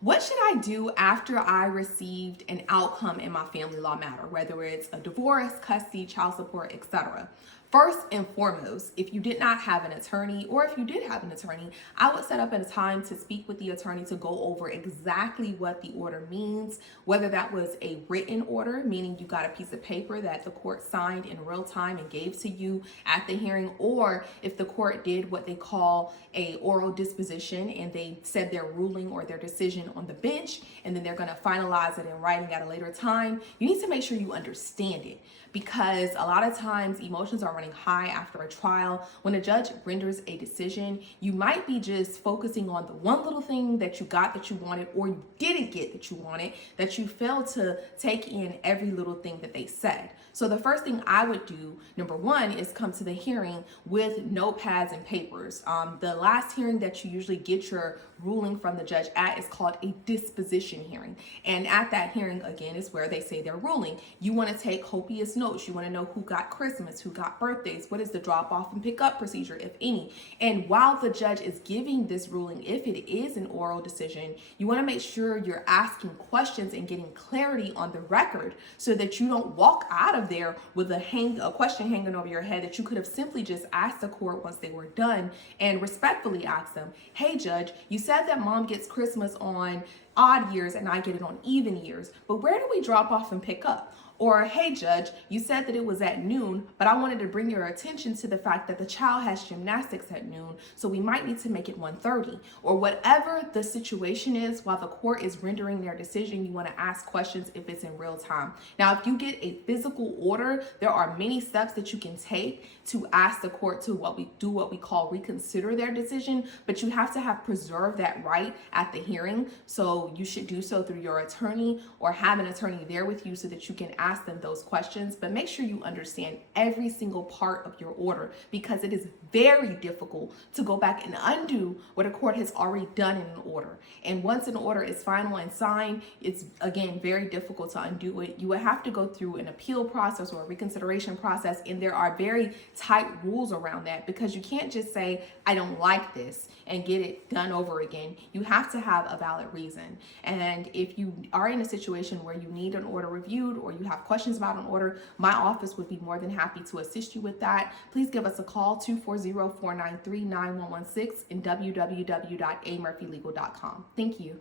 What should I do after I received an outcome in my family law matter, whether it's a divorce, custody, child support, etc.? First and foremost, if you did not have an attorney, or if you did have an attorney, I would set up a time to speak with the attorney to go over exactly what the order means, whether that was a written order, meaning you got a piece of paper that the court signed in real time and gave to you at the hearing, or if the court did what they call a oral disposition and they said their ruling or their decision on the bench, and then they're going to finalize it in writing at a later time. You need to make sure you understand it, because a lot of times emotions are running high after a trial. When a judge renders a decision, you might be just focusing on the one little thing that you got that you wanted, or you didn't get that you wanted, that you failed to take in every little thing that they said. So the first thing I would do, number one, is come to the hearing with notepads and papers. The last hearing that you usually get your ruling from the judge at is called a disposition hearing. And at that hearing, again, is where they say their ruling. You want to take copious notes. You want to know who got Christmas, who got birthdays, what is the drop off and pick up procedure, if any. And while the judge is giving this ruling, if it is an oral decision, you want to make sure you're asking questions and getting clarity on the record so that you don't walk out of there with a question hanging over your head that you could have simply just asked the court once they were done, and respectfully ask them, hey judge, you said that mom gets Christmas on odd years and I get it on even years, but where do we drop off and pick up? Or, hey judge, you said that it was at noon, but I wanted to bring your attention to the fact that the child has gymnastics at noon, so we might need to make it 1:30. Or whatever the situation is while the court is rendering their decision, you want to ask questions if it's in real time. Now, if you get a physical order, there are many steps that you can take to ask the court to what we call reconsider their decision, but you have to have preserved that right at the hearing. So you should do so through your attorney, or have an attorney there with you so that you can ask them those questions. But make sure you understand every single part of your order, because it is very difficult to go back and undo what a court has already done in an order. And once an order is final and signed, it's again very difficult to undo it. You would have to go through an appeal process or a reconsideration process, and there are very tight rules around that, because you can't just say, I don't like this, and get it done over again. You have to have a valid reason. And if you are in a situation where you need an order reviewed, or you have questions about an order, my office would be more than happy to assist you with that. Please give us a call, 240-493-9116, and www.amurphylegal.com. Thank you.